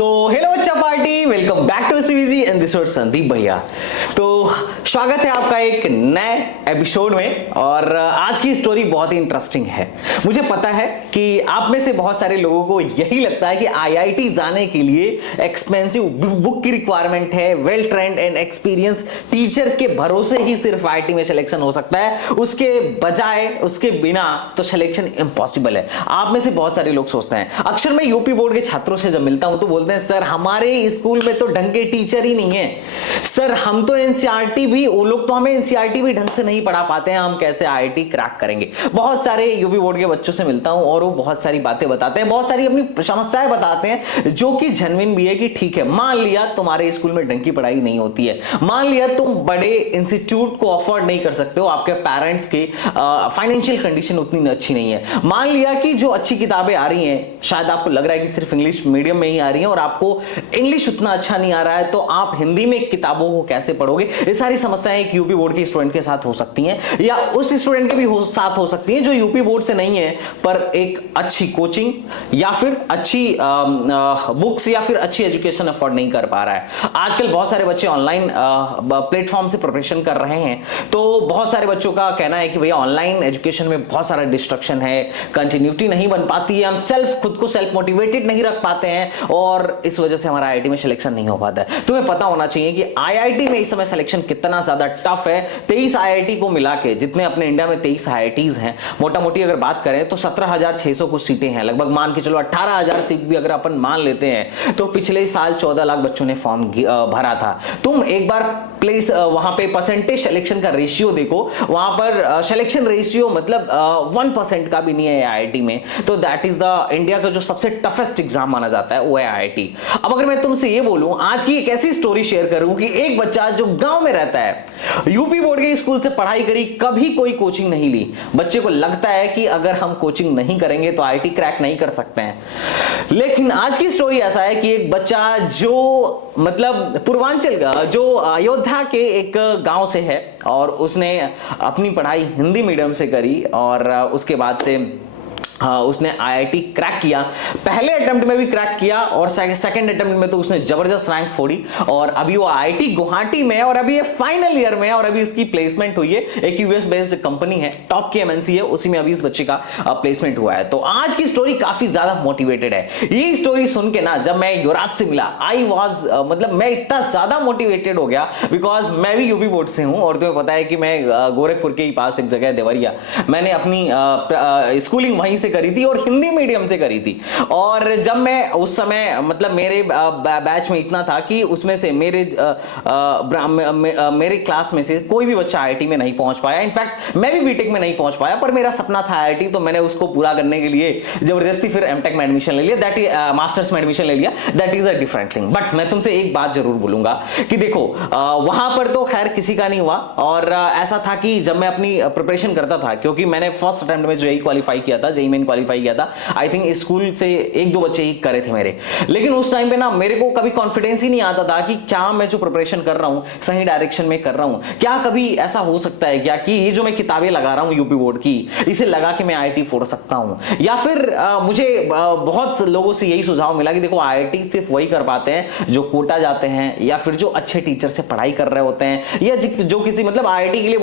सो hello बच्चा party, welcome back to CVG and this is Sandeep भैया। तो स्वागत है आपका एक नए एपिसोड में। और आज की स्टोरी बहुत ही इंटरेस्टिंग है। मुझे पता है कि आप में से बहुत सारे लोगों को यही लगता है कि आईआईटी जाने के लिए एक्सपेंसिव बुक की रिक्वायरमेंट है, well trained and experience teacher के भरोसे ही सिर्फ आईआईटी में सिलेक्शन हो सकता है, उसके बजाय उसके बिना तो सिलेक्शन इम्पॉसिबल है। आप में से बहुत सारे लोग सोचते हैं। अक्सर मैं यूपी बोर्ड के छात्रों से जब मिलता हूं तो बोलते हैं सर हमारे स्कूल में तो ढंग के टीचर ही नहीं है, सर हम तो एनसीईआरटी भी, वो लोग तो हमें एनसीईआरटी भी ढंग से नहीं पढ़ा पाते हैं, हम कैसे आईआईटी क्रैक करेंगे। बहुत सारे यूपी बोर्ड के बच्चों से मिलता हूं और वो बहुत सारी बातें बताते हैं, बहुत सारी अपनी समस्याएं बताते हैं जो कि जेन्युइन भी है कि ठीक है, मान लिया तुम्हारे स्कूल में ढंग की पढ़ाई नहीं होती है, मान लिया तुम बड़े इंस्टीट्यूट को अफोर्ड नहीं कर सकते हो, आपके पेरेंट्स के फाइनेंशियल कंडीशन उतनी अच्छी नहीं है, मान लिया कि जो अच्छी किताबें आ रही हैं शायद आपको लग रहा है कि सिर्फ इंग्लिश मीडियम में ही आ रही हैं और आपको इंग्लिश उतना अच्छा नहीं आ रहा है, तो आप हिंदी में किताबों को कैसे पढ़ोगे। ये सारी समस्याएं एक यूपी बोर्ड के स्टूडेंट के साथ हो सकती हैं या उस स्टूडेंट के भी साथ हो सकती हैं जो यूपी बोर्ड से नहीं है पर एक अच्छी कोचिंग या फिर अच्छी बुक्स या फिर अच्छी एजुकेशन अफोर्ड नहीं कर पा रहा है। आजकल बहुत सारे बच्चे ऑनलाइन प्लेटफॉर्म से प्रिपरेशन कर रहे हैं, तो बहुत सारे बच्चों का कहना है कि भैया ऑनलाइन एजुकेशन में बहुत सारा डिस्ट्रक्शन है, कंटिन्यूटी नहीं बन पाती है, हम खुद को सेल्फ मोटिवेटेड नहीं रख पाते हैं और इस वजह से हमारा आईआईटी में सिलेक्शन नहीं हो पाता है। तुम्हें पता होना चाहिए कि आईआईटी में इस समय सिलेक्शन कितना ज्यादा टफ है। 23 आईआईटी को मिला के, जितने अपने इंडिया में 23 आईआईटीज हैं, मोटा मोटी अगर बात करें तो 17,600 कुछ सीटें हैं, लगभग मान के चलो 18,000 सीट भी अगर अपन मान लेते हैं तो पिछले साल 14 लाख बच्चों ने फॉर्म भरा था। तुम एक बार प्लीज वहां पे परसेंटेज सिलेक्शन का रेशियो देखो, वहां पर सिलेक्शन रेशियो मतलब 1% का भी नहीं है आईआईटी में, तो दैट इज द इंडिया का जो सबसे टफेस्ट एग्जाम माना जाता है वो है आईआईटी। अब अगर मैं तुमसे ये बोलूं, आज की एक ऐसी स्टोरी शेयर करूं कि एक बच्चा जो गांव में रहता है, यूपी बोर्ड के स्कूल से पढ़ाई करी, कभी कोई कोचिंग नहीं ली, बच्चे को लगता है कि अगर हम कोचिंग नहीं करेंगे तो आईआईटी क्रैक नहीं कर सकते हैं। लेकिन आज की स्टोरी ऐसा है कि एक बच्चा जो मतलब पूर्वांचल का, जो अयोध्या के एक गांव से है और उसने अपनी पढ़ाई हिंदी मीडियम से करी और उसके बाद से उसने आईआईटी क्रैक किया। पहले अटेम्प्ट में भी क्रैक किया और सेकंड अटेम्प्ट में तो उसने जबरदस्त रैंक फोड़ी और अभी वो आईआईटी गुवाहाटी में है और अभी ये फाइनल ईयर में है और अभी इसकी प्लेसमेंट हुई है। एक यूएस बेस्ड कंपनी है, टॉप की एमएनसी है, उसी में अभी इस बच्चे का प्लेसमेंट हुआ है। तो आज की स्टोरी काफी ज्यादा मोटिवेटेड है। ये स्टोरी सुन के ना, जब मैं युवराज से मिला, आई वॉज मतलब मैं इतना ज्यादा मोटिवेटेड हो गया बिकॉज मैं भी यूपी बोर्ड से हूं और तुम्हें पता है कि मैं गोरखपुर के ही पास एक जगह देवरिया, मैंने अपनी स्कूलिंग वहीं से करी थी और हिंदी मीडियम से करी थी। और जब मैं उस समय मतलब मेरे बैच में इतना था कि उसमें से मेरे क्लास में से कोई भी बच्चा आईआईटी में नहीं पहुंच पाया। इनफैक्ट मैं भी बीटेक में नहीं पहुंच पाया, पर मेरा सपना था आईआईटी, तो मैंने उसको पूरा करने के लिए जबरदस्ती फिर एमटेक में एडमिशन ले लिया, दैट इज मास्टर्स में एडमिशन ले लिया, that is a different thing. But मैं तुमसे एक बात जरूर बोलूंगा कि देखो वहां पर तो खैर किसी का नहीं हुआ और ऐसा था कि जब मैं अपनी प्रिपरेशन करता था, क्योंकि मैंने फर्स्ट अटेम्प्ट में जेईई क्वालिफाई किया था, जेईई मेन क्वालिफाई किया था, आई थिंक स्कूल से एक दो बच्चे ही करे थे मेरे, लेकिन उस टाइम पे ना मेरे को कभी कॉन्फिडेंस ही नहीं आता था कि क्या मैं जो प्रिपरेशन कर रहा हूं सही डायरेक्शन में कर रहा हूं, क्या कभी ऐसा हो सकता है क्या कि ये जो मैं किताबें लगा रहा हूं यूपी बोर्ड की, इसे लगा के मैं आईआईटी फोड़ सकता हूं। या फिर मुझे बहुत लोगों से यही सुझाव मिला कि देखो आईआईटी सिर्फ वही कर पाते हैं जो कोटा जाते हैं या फिर जो अच्छे टीचर से पढ़ाई कर रहे होते हैं, या जो किसी मतलब आईआईटी के लिए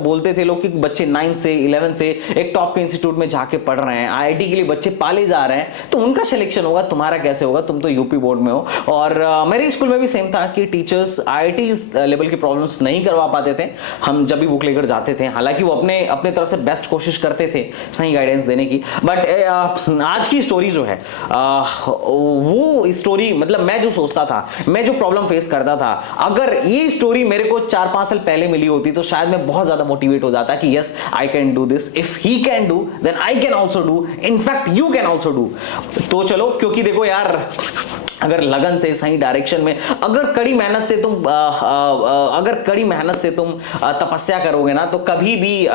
बोलते थे लोग कि बच्चे 9th से 11th से एक टॉप के इंस्टीट्यूट में जाके पढ़ रहे हैं, आईआईटी के लिए बच्चे पाले जा रहे हैं, तो उनका सिलेक्शन होगा, तुम्हारा कैसे होगा, तुम तो यूपी बोर्ड में हो। और मेरे स्कूल में भी सेम था कि टीचर्स आईआईटी लेवल की प्रॉब्लम्स नहीं करवा पाते थे, हम जब भी बुक लेकर जाते थे, हालांकि वो अपने तरफ से बेस्ट कोशिश करते थे सही गाइडेंस देने की। बट आज की स्टोरी जो है वो स्टोरी मतलब मैं जो सोचता था, मैं जो प्रॉब्लम फेस करता था, अगर ये स्टोरी मेरे को 4-5 साल पहले मिली होती तो शायद मैं बहुत ज्यादा मोटिवेट हो जाता कि yes I can do this, if he can do then I can also do, in fact you can also do. तो चलो, क्योंकि देखो यार, अगर लगन से सही डायरेक्शन में, अगर कड़ी मेहनत से तुम तपस्या करोगे ना, तो कभी भी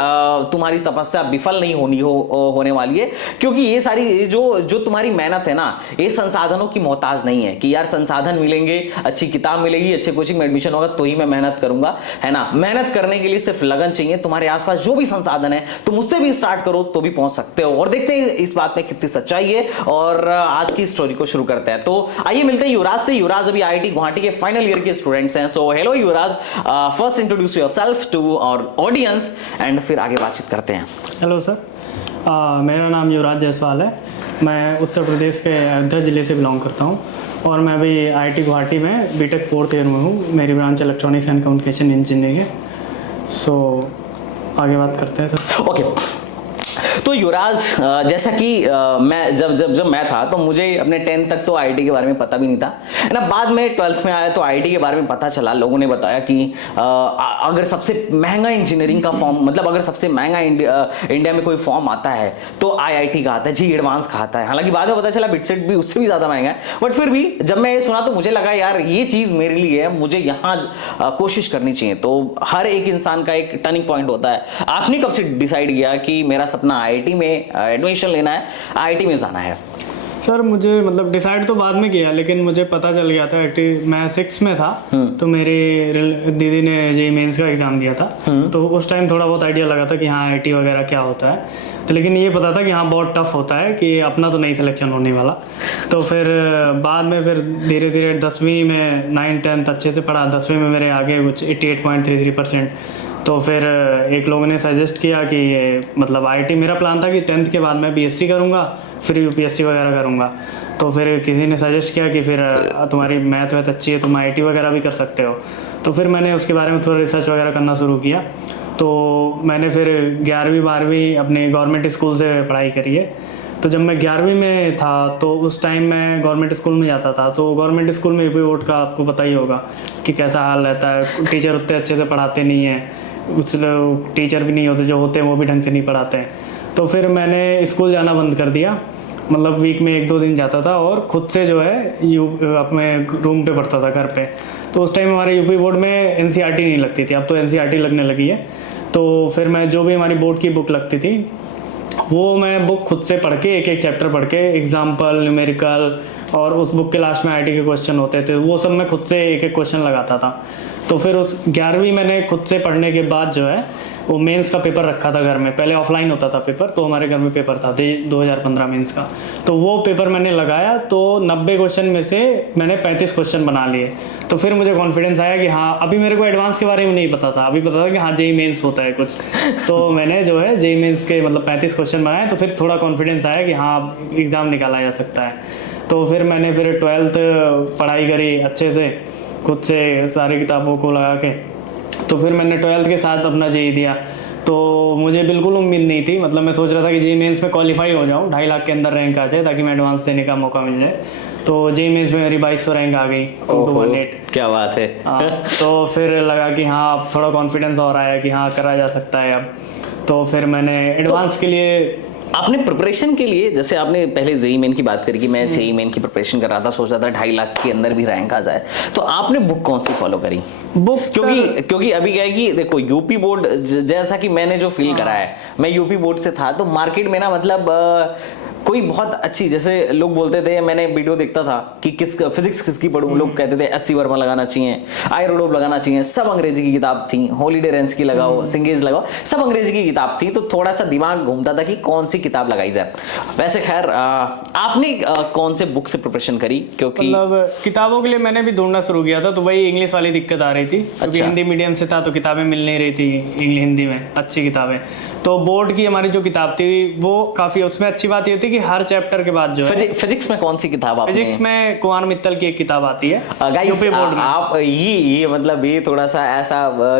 तुम्हारी तपस्या विफल नहीं होने वाली है। क्योंकि ये सारी जो तुम्हारी मेहनत है ना, ये संसाधनों की मोहताज नहीं है कि यार संसाधन मिलेंगे, अच्छी किताब मिलेगी, अच्छे कोचिंग में एडमिशन होगा तो ही मैं मेहनत करूंगा, है ना। मेहनत करने के लिए सिर्फ लगन चाहिए। तुम्हारे आसपास जो भी संसाधन है तुम उससे भी स्टार्ट करो तो भी पहुंच सकते हो। और देखते हैं इस बात में कितनी सच्चाई है। और आज की स्टोरी को शुरू करते हैं। तो आइए मिलते हैं युवराज से। युवराज अभी आईआईटी गुवाहाटी के फाइनल ईयर के स्टूडेंट्स हैं। So hello Yuvraj, first introduce yourself to our audience and फिर आगे बातचीत करते हैं। हेलो सर, मेरा नाम युवराज जायसवाल है। मैं उत्तर प्रदेश के अयोध्या ज़िले से बिलोंग करता हूँ और मैं अभी आईआईटी गुवाहाटी में बीटेक 4th ईयर में हूँ। मेरी branch electronics and communication engineering है। सो आगे बात करते हैं सर। ओके, तो युवराज, जैसा कि मैं जब मैं था तो मुझे अपने 10th तक तो आईआईटी के बारे में पता भी नहीं था ना। बाद में 12th में आया तो आईआईटी के बारे में पता चला। लोगों ने बताया कि अगर सबसे महंगा इंजीनियरिंग का फॉर्म, मतलब अगर सबसे महंगा इंडिया में कोई फॉर्म आता है तो आईआईटी का आता है, जी एडवांस का आता है। हालांकि बाद में पता चला बिटसेट भी उससे भी ज्यादा महंगा है, बट फिर भी जब मैं ये सुना तो मुझे लगा यार ये चीज मेरे लिए है, मुझे यहाँ कोशिश करनी चाहिए। तो हर एक इंसान का एक टर्निंग पॉइंट होता है। आपने कब से डिसाइड किया कि मेरा सपना आईआईटी में एडमिशन लेना है, आईआईटी में जाना है? सर मुझे मतलब डिसाइड तो बाद में किया, लेकिन मुझे पता चल गया था। मैं 6 में था तो मेरी दीदी ने जेईई मेंस का एग्जाम दिया था, तो उस टाइम थोड़ा बहुत आइडिया लगा था कि हाँ आईआईटी वगैरह क्या होता है। तो लेकिन ये पता था कि हाँ बहुत टफ होता है, कि अपना तो नहीं सिलेक्शन होने वाला। तो फिर बाद में फिर धीरे धीरे 10वीं में 9th 10th अच्छे से पढ़ा। 10वीं में मेरे आगे कुछ 88.33%। तो फिर एक लोगों ने सजेस्ट किया कि ये मतलब आईआईटी, मेरा प्लान था कि 10th के बाद मैं बीएससी करूँगा, फिर यूपीएससी वगैरह करूँगा। तो फिर किसी ने सजेस्ट किया कि फिर तुम्हारी मैथ वैथ अच्छी है, तुम आईआईटी वगैरह भी कर सकते हो। तो फिर मैंने उसके बारे में थोड़ा रिसर्च वगैरह करना शुरू किया। तो मैंने फिर 11वीं 12वीं अपने गवर्नमेंट स्कूल से पढ़ाई करी है। तो जब मैं 11वीं में था तो उस टाइम मैं गवर्नमेंट स्कूल में जाता था। तो गवर्नमेंट स्कूल में यूपी बोर्ड का आपको पता ही होगा कि कैसा हाल रहता है। टीचर उतने अच्छे से पढ़ाते नहीं हैं, कुछ टीचर भी नहीं होते, जो होते हैं वो भी ढंग से नहीं पढ़ाते हैं। तो फिर मैंने स्कूल जाना बंद कर दिया। मतलब वीक में 1-2 दिन जाता था और खुद से जो है अपने रूम पे पढ़ता था घर पे। तो उस टाइम हमारे यूपी बोर्ड में एनसीईआरटी नहीं लगती थी, अब तो एनसीईआरटी लगने लगी है। तो फिर मैं जो भी हमारी बोर्ड की बुक लगती थी वो मैं बुक खुद से पढ़ के एक चैप्टर पढ़ के एग्जाम्पल, न्यूमेरिकल और उस बुक के लास्ट में आईआईटी के क्वेश्चन होते थे, वो सब मैं खुद से एक क्वेश्चन लगाता था। तो फिर उस 11वीं मैंने खुद से पढ़ने के बाद जो है वो मेंस का पेपर रखा था घर में। पहले ऑफलाइन होता था पेपर, तो हमारे घर में पेपर था 2015 मेंस का। तो वो पेपर मैंने लगाया तो 90 क्वेश्चन में से मैंने 35 क्वेश्चन बना लिए। तो फिर मुझे कॉन्फिडेंस आया कि हाँ, अभी मेरे को एडवांस के बारे में नहीं पता था, अभी पता था कि हाँ जेईई मेंस होता है कुछ। तो मैंने जो है जेईई मेंस के मतलब 35 क्वेश्चन बनाए। तो फिर थोड़ा कॉन्फिडेंस आया कि हाँ एग्ज़ाम निकाला जा सकता है। तो फिर मैंने फिर 12th पढ़ाई करी अच्छे से, खुद से सारी किताबों को लगा के। तो फिर मैंने 12th के साथ अपना जेईई दिया। तो मुझे बिल्कुल उम्मीद नहीं थी, मतलब मैं सोच रहा था कि जेईई मेंस में क्वालिफाई हो जाऊँ, 2.5 लाख के अंदर रैंक आ जाए ताकि मैं एडवांस देने का मौका मिल जाए। तो जेईई मेंस में मेरी 2200 रैंक आ गई, 2218। क्या बात है। तो फिर लगा कि हाँ अब थोड़ा कॉन्फिडेंस और आया कि हाँ करा जा सकता है अब। तो फिर मैंने एडवांस के लिए आपने प्रिपरेशन के लिए, जैसे आपने पहले जेईई मेन की बात करी कि मैं जेईई मेन की प्रिपरेशन कर रहा था, सोच रहा था 2.5 लाख के अंदर भी रैंक आ जाए, तो आपने बुक कौन सी फॉलो करी? बुक क्योंकि अभी क्या है कि देखो यूपी बोर्ड, जैसा कि मैंने जो फील करा है, मैं यूपी बोर्ड से था, तो मार्केट में ना मतलब कोई बहुत अच्छी, जैसे लोग बोलते थे, मैंने वीडियो देखता था कि फिजिक्स किसकी पढ़ूं, लोग कहते थे एससी वर्मा लगाना चाहिए, आयरोडोप लगाना चाहिए, सब अंग्रेजी की किताब थी, हॉलीडे रेंस की लगाओ, सिंगेज लगाओ, सब अंग्रेजी की किताब थी। तो थोड़ा सा दिमाग घूमता था कि कौन सी किताब लगाई जाए। वैसे खैर आपने कौन से बुक से प्रिपरेशन करी? क्योंकि मतलब किताबों के लिए मैंने भी ढूंढना शुरू किया था, तो वही इंग्लिश वाली दिक्कत आ रही थी क्योंकि हिंदी मीडियम से था, तो किताबें मिल नहीं रही थी हिंदी में अच्छी किताबें। तो बोर्ड की हमारी जो किताब थी वो काफी, उसमें अच्छी बात ये थी कि हर चैप्टर के बाद जो है फिजिक्स में कौन सी किताब आपने? फिजिक्स में कुमार मित्तल की एक किताब आती है यूपी बोर्ड में। आप ये मतलब ये थोड़ा सा ऐसा,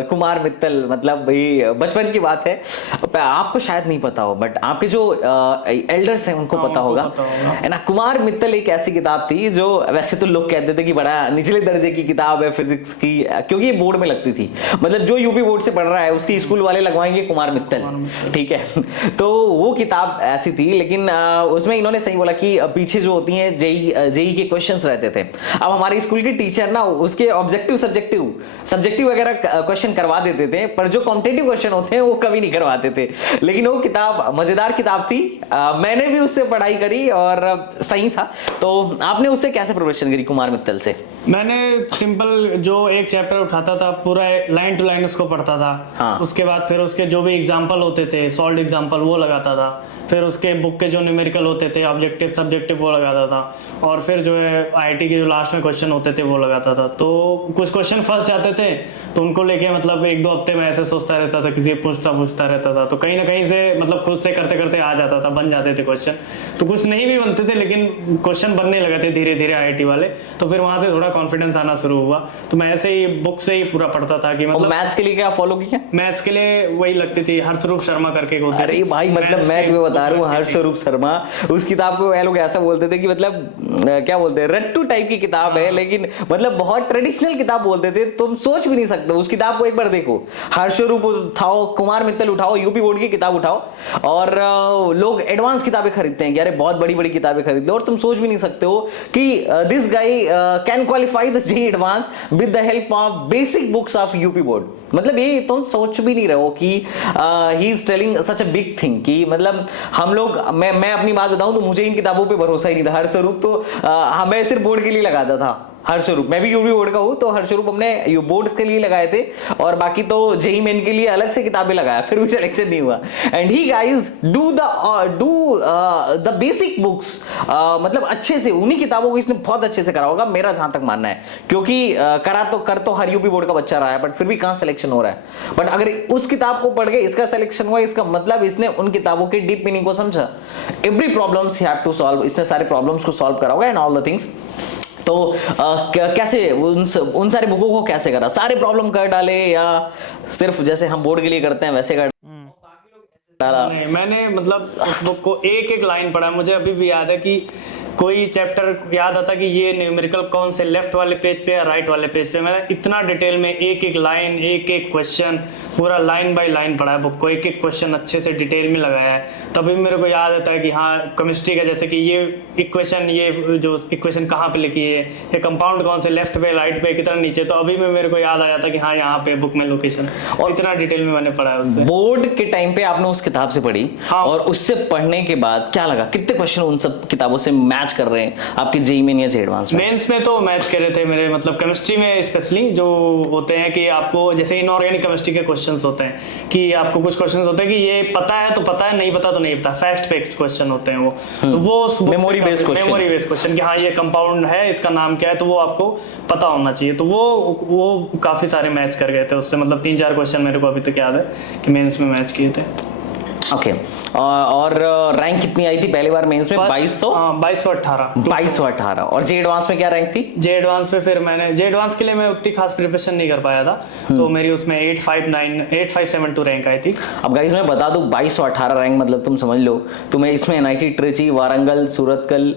कुमार मित्तल मतलब ये बचपन की बात है, आपको शायद नहीं पता हो, बट आपके जो एल्डर्स हैं उनको पता होगा, है ना। कुमार मित्तल एक ऐसी किताब थी जो वैसे तो लोग कहते थे कि बड़ा निचले दर्जे की किताब है फिजिक्स की, क्योंकि ये बोर्ड में लगती थी। मतलब जो यूपी बोर्ड से पढ़ रहा है उसकी स्कूल वाले लगवाएंगे कुमार मित्तल, ठीक है। तो वो किताब ऐसी थी, लेकिन उसमें इन्होंने सही बोला कि पीछे जो होती हैं जेईई के क्वेश्चंस रहते थे। अब हमारे स्कूल के टीचर ना उसके ऑब्जेक्टिव सब्जेक्टिव वगैरह क्वेश्चन करवा देते थे, पर जो कॉम्पिटिटिव क्वेश्चन होते हैं वो कभी नहीं करवाते थे। लेकिन वो किताब मजेदार किताब थी, मैंने भी उससे पढ़ाई करी और सही था। तो आपने उससे कैसे प्रिपरेशन करी कुमार मित्तल से? मैंने सिंपल जो एक चैप्टर उठाता था पूरा लाइन टू लाइन उसको पढ़ता था। हाँ। उसके बाद फिर उसके जो भी एग्जाम्पल होते होते थे, सॉल्व एग्जांपल वो लगाता था, फिर उसके बुक के जो न्यूमेरिकल होते थे, ऑब्जेक्टिव सब्जेक्टिव वो लगाता था, और फिर जो है आईआईटी के जो लास्ट में क्वेश्चन होते थे वो लगाता था। तो कुछ क्वेश्चन फंस जाते थे तो उनको लेके मतलब 1-2 हफ्ते में ऐसे सोचता रहता था, किसी पूछता रहता था, तो कहीं ना कहीं से मतलब खुद से करते करते आ जाता था, बन जाते थे क्वेश्चन। तो कुछ नहीं भी बनते थे लेकिन क्वेश्चन बनने लगे थे धीरे धीरे आईआईटी वाले, तो फिर वहां से थोड़ा कॉन्फिडेंस आना शुरू हुआ। तो मैं ऐसे ही बुक से ही पूरा पढ़ता था कि मतलब मैथ्स के लिए क्या फॉलो किया? मैथ्स के लिए वही लगती थी, हर्षरूप शर्मा करके होती थी। अरे भाई मतलब मैं तुम्हें बता रहा हूँ, हर्षरूप शर्मा, उस किताब को लोग ऐसा बोलते थे कि मतलब क्या बोलते हैं, रट्टू टाइप की किताब है, लेकिन मतलब बहुत ट्रेडिशनल किताब बोलते थे, तुम सोच भी नहीं सकते। उस किताब को एक बार देखो, हर्षरूप उठाओ, कुमार मित्तल उठाओ, यूपी बोर्ड की किताब उठाओ, और लोग एडवांस किताबें खरीदते हैं कि अरे बहुत बड़ी बड़ी किताबें खरीदते, और तुम सोच भी नहीं सकते हो कि this guy can qualify the JEE advance with the help of basic books of UP board. मतलब ये तुम सोच भी नहीं रहे हो कि he is telling such a big thing, कि मतलब हम लोग, मैं अपनी बात बताऊं तो मुझे इन किताबों पे भरोसा ही नहीं था। हर्षरूप तो हमें सिर्फ बोर्ड के लिए लगाता था। हर्षरूप, मैं भी यूपी बोर्ड का हूं, तो हर्षरूप हमने बोर्ड्स के लिए लगाए थे, और बाकी तो जेईई मेन के लिए अलग से किताबें लगाया, फिर भी सिलेक्शन नहीं हुआ। And he guys do the basic books, मतलब अच्छे से उन्हीं किताबों को इसने बहुत अच्छे से करा होगा, मेरा जहां तक मानना है, क्योंकि कर तो हर यूपी बोर्ड का बच्चा रहा है, बट फिर भी कहां सिलेक्शन हो रहा है। बट अगर उस किताब को पढ़ के इसका सिलेक्शन हुआ, इसका मतलब इसने उन किताबों के डीप मीनिंग को समझा। Every problems he have to solve, इसने सारे प्रॉब्लम्स को सॉल्व करा होगा एंड ऑल द थिंग्स। तो कैसे उन सारे बुकों को कैसे करा, सारे प्रॉब्लम कर डाले या सिर्फ जैसे हम बोर्ड के लिए करते हैं वैसे कर डाला? नहीं, मैंने मतलब उस बुक को एक एक लाइन पढ़ा। मुझे अभी भी याद है कि कोई चैप्टर याद आता कि ये न्यूमेरिकल कौन से लेफ्ट वाले पेज पे या राइट वाले पेज पे, मैंने इतना डिटेल में एक एक लाइन, एक एक क्वेश्चन, पूरा लाइन बाय लाइन पढ़ा है बुक को, एक एक क्वेश्चन अच्छे से डिटेल में लगाया है। तभी मेरे को याद आता है कि हाँ, केमिस्ट्री का जैसे कि ये इक्वेशन, ये जो इक्वेशन कहाँ पे लिखी है, ये कंपाउंड कौन से लेफ्ट पे, राइट पे, कितना नीचे, तो अभी में मेरे को याद आ जाता कि हाँ यहाँ पे बुक में लोकेशन, और इतना डिटेल में मैंने पढ़ा है उससे। बोर्ड के टाइम पे आपने उस किताब से पढ़ी, हाँ। और उससे पढ़ने के बाद क्या लगा, कितने क्वेश्चन उन सब किताबों से मैच कर रहे हैं आपके जेईई मेन या जेईई एडवांस में? मेंस में तो मैच कर रहे थे मेरे, मतलब केमिस्ट्री में स्पेशली जो होते हैं कि आपको जैसे इनऑर्गेनिक केमिस्ट्री के क्वेश्चंस होते हैं कि आपको कुछ क्वेश्चंस होते हैं कि ये पता है तो पता है, नहीं पता तो नहीं पता, फैक्ट बेस्ड क्वेश्चन होते हैं वो। तो वो मेमोरी बेस्ड क्वेश्चन कि हाँ ये कंपाउंड है, इसका नाम क्या है, तो वो आपको पता होना चाहिए। तो वो काफी सारे मैच कर गए थे उससे, मतलब 3-4 क्वेश्चन मेरे को अभी तक याद है कि मेंस में मैच किए थे। ओके। और रैंक कितनी आई थी पहली बार मेंस में? 2200? हाँ, 2218। 2218। और जे एडवांस में क्या रैंक थी? जे एडवांस में फिर मैंने, जे एडवांस के लिए मैं उतनी खास प्रिपरेशन नहीं कर पाया था, तो मेरी उसमें 8572 रैंक आई थी। अब गाइस मैं बता दूं, 2218 रैंक मतलब तुम समझ लो, तुम्हें इसमें एनआईटी ट्रिची, वारंगल, सूरतकल,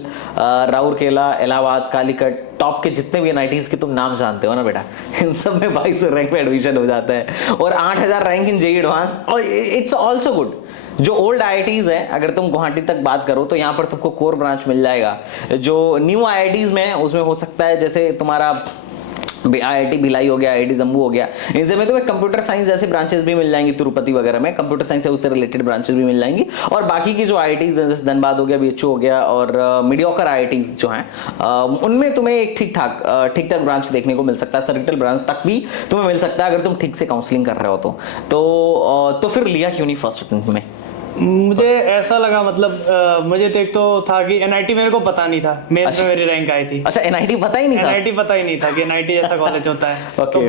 राउरकेला, इलाहाबाद, कालीकट, टॉप के जितने भी एनआईटीज के तुम नाम जानते हो ना बेटा, इन सब में 2200 रैंक पे एडमिशन हो जाता है, और 8000 रैंक इन जेईई एडवांस। और इट्स आल्सो गुड। जो ओल्ड आईआईटीज है, अगर तुम गुवाहाटी तक बात करो तो यहाँ पर तुमको कोर ब्रांच मिल जाएगा। जो न्यू आईआईटीज में उसमें हो सकता है जैसे तुम्हारा आईआईटी भिलाई हो गया, आईआईटी जम्मू हो गया, इनसे में तुम्हें कंप्यूटर साइंस जैसे ब्रांचेस भी मिल जाएंगी, तिरुपति वगैरह में कंप्यूटर साइंस से उससे रिलेटेड ब्रांचेस भी मिल जाएंगी। और बाकी की जो आईआईटीज हैं जैसे धनबाद हो गया, बीएचयू हो गया, और मीडियोकर आईआईटीज जो हैं उनमें तुम्हें एक ठीक ठाक ब्रांच देखने को मिल सकता है। सर्किटल ब्रांच तक भी तुम्हें मिल सकता है अगर तुम ठीक से काउंसलिंग कर रहे हो तो फिर लिया क्यों नहीं फर्स्ट अटेम्प्ट में? मुझे ऐसा लगा, मतलब मुझे तो एक तो था कि एनआईटी मेरे को पता नहीं था, मेंस में मेरी रैंक आई थी। अच्छा, एनआईटी पता ही नहीं था? एनआईटी पता ही नहीं था कि एनआईटी जैसा कॉलेज होता है। Okay. तो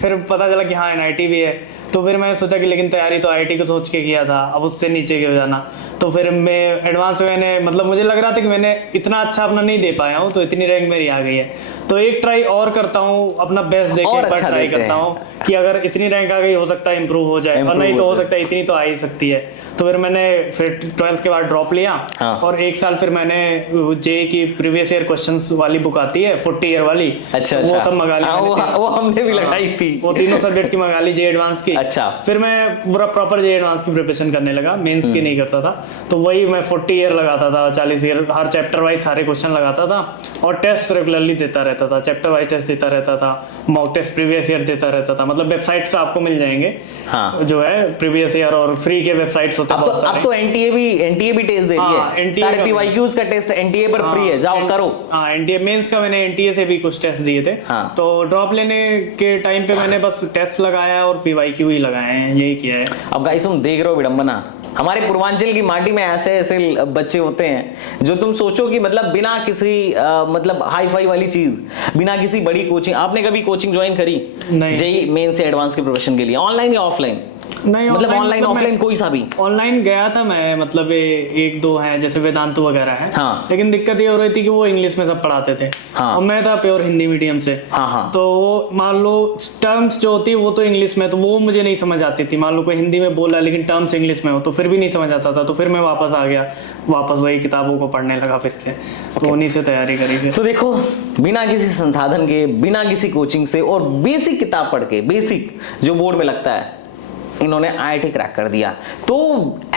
फिर पता चला कि हाँ एनआईटी भी है। तो फिर मैंने सोचा कि लेकिन तैयारी तो आईआईटी को सोच के किया था, अब उससे नीचे क्यों जाना। तो फिर मैं एडवांस में मैंने, मतलब मुझे लग रहा था कि मैंने इतना अच्छा अपना नहीं दे पाया हूँ, तो इतनी रैंक मेरी आ गई है, तो एक ट्राई और करता हूँ, अपना बेस्ट देके एक बार ट्राई करता हूँ कि अगर इतनी रैंक आ गई हो सकता है इंप्रूव हो जाए, और नहीं तो हो सकता है इतनी तो आ ही सकती है। तो फिर मैंने फिर 12th के बाद ड्रॉप लिया, और एक साल फिर मैंने जेईई की प्रीवियस ईयर क्वेश्चंस वाली बुक आती है 40 ईयर वाली, अच्छा, वो सब मंगा ली। वो हमने भी लगाई थी, वो तीनों सब्जेक्ट की मंगा ली, जेईई एडवांस की। अच्छा। फिर मैं पूरा प्रॉपर जेईई एडवांस की प्रिपरेशन करने लगा, मेंस की नहीं करता था। तो वही मैं 40 ईयर लगाता था, 40 ईयर, हर चैप्टर वाइज सारे क्वेश्चन लगाता था, और टेस्ट रेगुलरली देता रहता था, चैप्टर वाइज टेस्ट देता रहता था, मॉक टेस्ट प्रीवियस ईयर देता रहता था। मतलब वेबसाइट से आपको मिल जाएंगे, हाँ, जो है प्रीवियस ईयर, और फ्री के वेबसाइट्स होते हैं बहुत सारे। अब तो एनटीए भी टेस्ट दे रही है, सारे पीवाईक्यूज का टेस्ट एनटीए पर फ्री है, जाओ करो। हाँ, एनटीए मेंस का मैंने एनटीए से भी कुछ टेस्ट दिए थे। तो ड्रॉप लेने के टाइम पे मैंने बस टेस्ट लगाया और पीवाईक्यू ही लगाए हैं, यही किया है। अब गाइस तुम देख रहे हो विडंबना, हमारे पूर्वांचल की माटी में ऐसे ऐसे बच्चे होते हैं जो तुम सोचो कि मतलब बिना किसी मतलब हाई फाई वाली चीज, बिना किसी बड़ी कोचिंग, आपने कभी कोचिंग ज्वाइन करी नहीं। जेई मेन से एडवांस के प्रोफेशन के लिए, ऑनलाइन या ऑफलाइन? नहीं, मतलब ऑनलाइन ऑफलाइन कोई सा भी? ऑनलाइन गया था मैं, मतलब एक दो हैं जैसे वेदांतु वगैरह है। हाँ। लेकिन दिक्कत ये हो रही थी कि वो इंग्लिश में सब पढ़ाते थे। हाँ। और मैं था प्योर हिंदी मीडियम से। हाँ। तो मान लो टर्म्स जो होती है वो तो इंग्लिश में, तो वो मुझे नहीं समझ आती थी। मान लो कोई हिंदी में बोला लेकिन टर्म्स इंग्लिश में हो तो फिर भी नहीं समझ आता था, तो फिर मैं वापस आ गया, वापस वही किताबों को पढ़ने लगा फिर से। तो उन्हीं से तैयारी करी थी। तो देखो, बिना किसी संसाधन के, बिना किसी कोचिंग से और बेसिक किताब पढ़ के, बेसिक जो बोर्ड में लगता है, इन्होंने आईआईटी क्रैक कर दिया। तो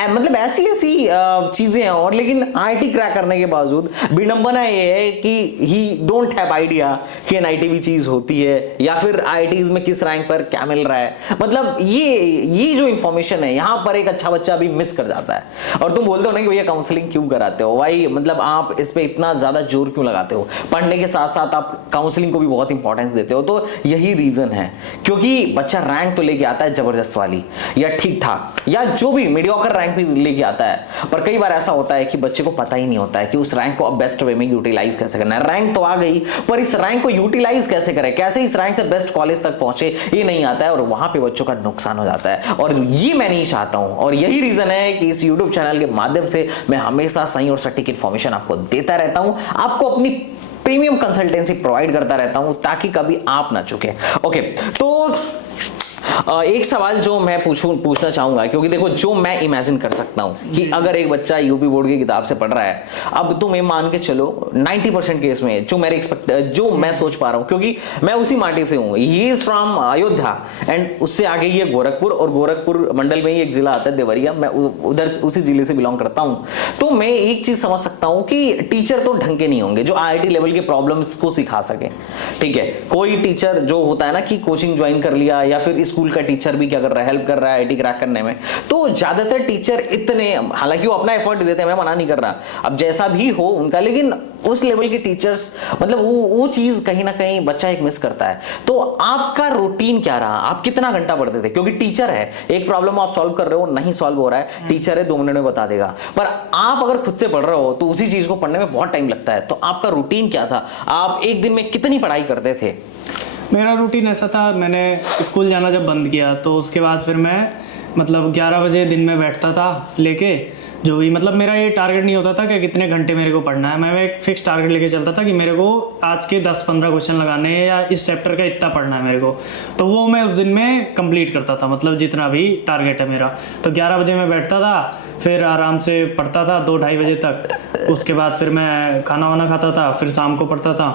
मतलब ऐसी ऐसी चीजें हैं। और लेकिन आईआईटी क्रैक करने के बावजूद विडंबना ये है कि ही डोंट हैव आइडिया कि एनआईटी भी चीज होती है, या फिर आईआईटीज में किस रैंक पर क्या मिल रहा है। मतलब ये जो इंफॉर्मेशन है यहाँ पर एक अच्छा बच्चा भी मिस कर जाता है। और तुम बोलते हो ना कि भैया काउंसलिंग क्यों कराते हो भाई, मतलब आप इस पे इतना ज्यादा जोर क्यों लगाते हो? पढ़ने के साथ साथ आप काउंसलिंग को भी बहुत इंपॉर्टेंस देते हो। तो यही रीजन है, क्योंकि बच्चा रैंक तो लेके आता है जबरदस्त वाली, या ठीक ठाक, या जो भी मीडियोकर रैंक भी लेके आता है, पर कई बार ऐसा होता है कि बच्चे को पता ही नहीं होता है कि उस रैंक को अब बेस्ट वे में यूटिलाइज कैसे करना है। रैंक तो आ गई, पर इस रैंक को यूटिलाइज कैसे करें, कैसे इस रैंक से बेस्ट कॉलेज तक पहुंचे, ये नहीं आता है, और वहां पे बच्चों का नुकसान हो जाता है। और ये मैं नहीं चाहता हूं, और यही रीजन है कि इस यूट्यूब चैनल के माध्यम से मैं हमेशा सही और सटीक इंफॉर्मेशन आपको देता रहता हूं, आपको अपनी प्रीमियम कंसल्टेंसी प्रोवाइड करता रहता हूं, ताकि कभी आप ना चुके। ओके, तो एक सवाल जो मैं पूछना चाहूंगा, क्योंकि देखो जो मैं इमेजिन कर सकता हूं कि अगर एक बच्चा यूपी बोर्ड की किताब से पढ़ रहा है, अब तुम ये मान के चलो 90% केस में जो मैं सोच पा रहा हूं, क्योंकि मैं उसी माटी से हूं, he is from Ayodhya and उससे आगे ये गोरखपुर, और गोरखपुर मंडल में ही एक जिला आता है देवरिया, मैं उधर उसी जिले से बिलोंग करता हूं। तो मैं एक चीज समझ सकता हूं कि टीचर तो ढंग के नहीं होंगे जो आईआईटी लेवल के प्रॉब्लम्स को सिखा सके। ठीक है, कोई टीचर जो होता है ना कि कोचिंग ज्वाइन कर लिया, या फिर स्कूल का टीचर भी क्या कर रहा है, हेल्प कर रहा है आईआईटी क्रैक करने में, तो ज्यादातर टीचर इतने, हालांकि वो अपना एफर्ट देते हैं, मैं मना नहीं कर रहा, अब जैसा भी हो उनका, लेकिन उस लेवल के टीचर्स, मतलब वो चीज कहीं ना कहीं बच्चा एक मिस करता है। तो आपका रूटीन क्या रहा, आप कितना घंटा पढ़ते थे? क्योंकि टीचर है, एक प्रॉब्लम आप सॉल्व कर रहे हो, नहीं सॉल्व हो रहा है, टीचर है 2 मिनट में बता देगा, पर आप अगर खुद से पढ़ रहे हो तो उसी चीज को पढ़ने में बहुत टाइम लगता है। तो आपका रूटीन क्या था, आप एक दिन में कितनी पढ़ाई करते थे? मेरा रूटीन ऐसा था, मैंने स्कूल जाना जब बंद किया तो उसके बाद फिर मैं मतलब 11 बजे दिन में बैठता था लेके, जो भी मतलब मेरा ये टारगेट नहीं होता था कि कितने घंटे मेरे को पढ़ना है, मैं एक फिक्स टारगेट लेके चलता था कि मेरे को आज के 10-15 क्वेश्चन लगाने हैं या इस चैप्टर का इतना पढ़ना है मेरे को, तो वो मैं उस दिन में कंप्लीट करता था, मतलब जितना भी टारगेट है मेरा। तो 11 बजे मैं बैठता था, फिर आराम से पढ़ता था 2-2:30 बजे तक, उसके बाद फिर मैं खाना वाना खाता था, फिर शाम को पढ़ता था,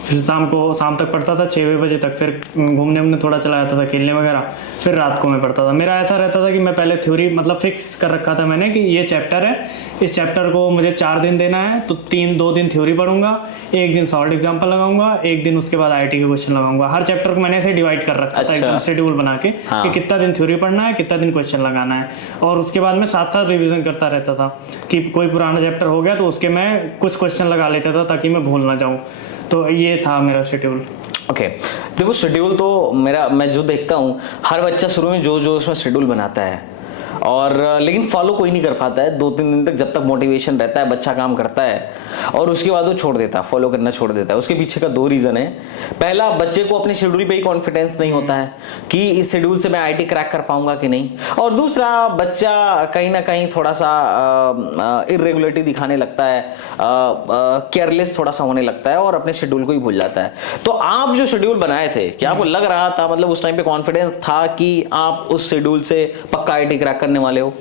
फिर शाम तक पढ़ता था 6 बजे तक, फिर घूमने उमने थोड़ा चला जाता था, खेलने वगैरह, फिर रात को मैं पढ़ता था। मेरा ऐसा रहता था कि मैं पहले थ्योरी मतलब फिक्स कर रखा था मैंने कि ये चैप्टर है, इस चैप्टर को मुझे 4 दिन देना है, तो 2 दिन थ्योरी पढ़ूंगा, 1 दिन शॉर्ट एग्जाम्पल लगाऊंगा, 1 दिन उसके बाद आईआईटी के क्वेश्चन लगाऊंगा। हर चैप्टर को मैंने ऐसे डिवाइड कर रखा था, एकदम शेड्यूल बना के कि कितना दिन थ्योरी पढ़ना है, कितना दिन क्वेश्चन लगाना है, और उसके बाद मैं साथ साथ रिविजन करता रहता था कि कोई पुराना चैप्टर हो गया तो उसके मैं कुछ क्वेश्चन लगा लेता था ताकि मैं भूल ना जाऊँ। तो ये था मेरा शेड्यूल। ओके, देखो शेड्यूल तो मैं जो देखता हूँ, हर बच्चा शुरू में जो उसमें शेड्यूल बनाता है, और लेकिन फॉलो कोई नहीं कर पाता है 2-3 दिन तक, जब तक मोटिवेशन रहता है बच्चा काम करता है, और उसके बाद वो छोड़ देता है, फॉलो करना छोड़ देता है। उसके पीछे का 2 रीजन है। पहला, बच्चे को अपने शेड्यूल पे ही कॉन्फिडेंस नहीं होता है कि इस शेड्यूल से मैं आईआईटी क्रैक कर पाऊंगा कि नहीं, और दूसरा, बच्चा कहीं ना कहीं थोड़ा सा इरेगुलरिटी दिखाने लगता है, केयरलेस थोड़ा सा होने लगता है, और अपने शेड्यूल को ही भूल जाता है। तो आप जो शेड्यूल बनाए थे, क्या आपको लग रहा था, मतलब उस टाइम पे कॉन्फिडेंस था कि आप उस शेड्यूल से पक्का आईआईटी क्रैक करने वाले हो?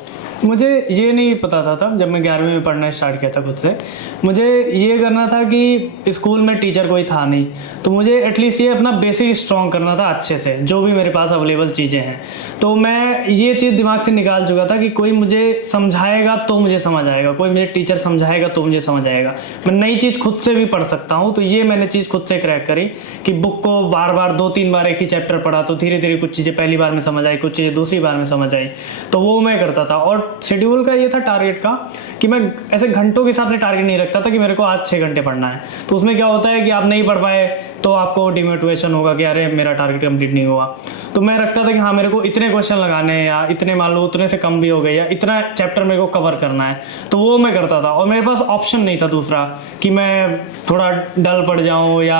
मुझे ये नहीं पता था तब, जब मैं 11वीं में पढ़ना स्टार्ट किया था खुद से, मुझे ये करना था कि स्कूल में टीचर कोई था नहीं, तो मुझे एटलीस्ट ये अपना बेसिक स्ट्रॉन्ग करना था अच्छे से, जो भी मेरे पास अवेलेबल चीज़ें हैं। तो मैं ये चीज़ दिमाग से निकाल चुका था कि कोई मुझे समझाएगा तो मुझे समझ आएगा, कोई मुझे टीचर समझाएगा तो मुझे समझ आएगा, मैं नई चीज़ खुद से भी पढ़ सकता हूँ। तो ये मैंने चीज़ खुद से क्रैक करी कि बुक को बार बार 2-3 बार एक ही चैप्टर पढ़ा, तो धीरे धीरे कुछ चीज़ें पहली बार में समझ आई, कुछ चीज़ें दूसरी बार में समझ आई, तो वो मैं करता था। और शेड्यूल का ये था टारगेट का कि मैं ऐसे घंटों के हिसाब से टारगेट नहीं रखता था कि मेरे को आज 6 घंटे पढ़ना है। तो उसमें क्या होता है कि आप नहीं पढ़ पाए, तो आपको डिमोटिवेशन होगा कि अरे मेरा टारगेट कंप्लीट नहीं हुआ। तो मैं रखता था कि हाँ मेरे को इतने क्वेश्चन लगाने हैं या इतने मान लो उतने से कम भी हो गए या इतना चैप्टर मेरे को कवर करना है, तो वो मैं करता था। और मेरे पास ऑप्शन नहीं था दूसरा कि मैं थोड़ा डल पड़ जाऊं या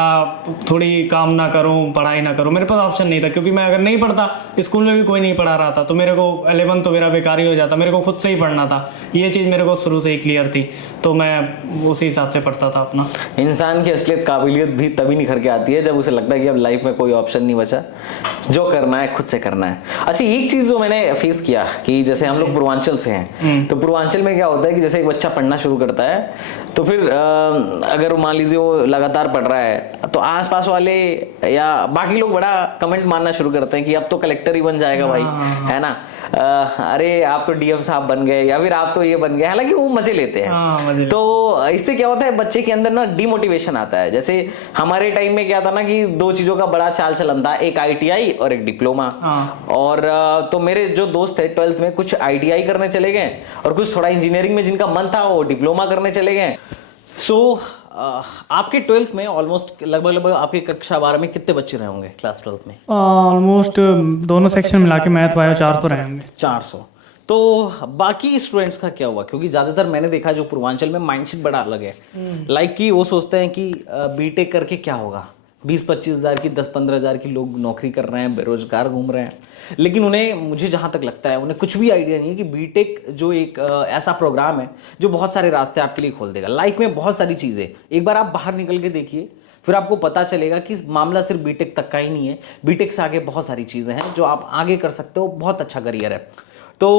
थोड़ी काम ना करूं, पढ़ाई ना करूं। मेरे पास ऑप्शन नहीं था, क्योंकि मैं अगर नहीं पढ़ता, स्कूल में भी कोई नहीं पढ़ा रहा था, तो मेरे को 11 तो मेरा बेकार ही हो जाता। मेरे को खुद से ही पढ़ना था, ये चीज़ मेरे को शुरू से ही क्लियर थी, तो मैं उसी हिसाब से पढ़ता था अपना। इंसान की असलियत काबिलियत भी तभी निखर के आती है जब उसे लगता है कि अब लाइफ में कोई ऑप्शन नहीं बचा, जो करना है खुद से करना है। अच्छा, एक चीज जो मैंने फेस किया कि जैसे हम लोग पूर्वांचल से हैं, तो पूर्वांचल में क्या होता है कि जैसे एक बच्चा पढ़ना शुरू करता है, तो फिर अगर मान लीजिए वो लगातार पढ़ रहा है, तो आसपास वाले या बाकी लोग बड़ा कमेंट मारना शुरू करते हैं कि अब तो कलेक्टर ही बन जाएगा भाई, है ना, अरे आप तो डीएम साहब बन गए, या फिर आप तो ये बन गए। हालांकि वो मजे लेते हैं। तो इससे क्या होता है, बच्चे के अंदर ना डिमोटिवेशन आता है। जैसे हमारे टाइम में क्या था ना कि दो चीजों का बड़ा चाल चलन था, एक आईटीआई और एक डिप्लोमा। और तो मेरे जो दोस्त थे 12th में, कुछ आईटीआई करने चले गए और कुछ थोड़ा इंजीनियरिंग में जिनका मन था वो डिप्लोमा करने चले गए। सो आपके 12th में ऑलमोस्ट लगभग आपकी कक्षा 12 में कितने बच्चे रहे होंगे क्लास 12th में? ऑलमोस्ट दोनों सेक्शन मिला के मैथ बायो 400 रहे होंगे। 400। तो बाकी स्टूडेंट्स का क्या हुआ? क्योंकि ज्यादातर मैंने देखा जो पूर्वांचल में माइंडसेट बड़ा अलग है। लाइक कि वो सोचते हैं कि बीटेक करके क्या होगा, 20-25 हज़ार की 10-15 हज़ार की लोग नौकरी कर रहे हैं, बेरोजगार घूम रहे हैं। लेकिन उन्हें, मुझे जहाँ तक लगता है, उन्हें कुछ भी आइडिया नहीं है कि बीटेक जो एक ऐसा प्रोग्राम है जो बहुत सारे रास्ते आपके लिए खोल देगा। लाइफ में बहुत सारी चीज़ें, एक बार आप बाहर निकल के देखिए, फिर आपको पता चलेगा कि मामला सिर्फ बीटेक तक का ही नहीं है। बीटेक से आगे बहुत सारी चीज़ें हैं जो आप आगे कर सकते हो, बहुत अच्छा करियर है। तो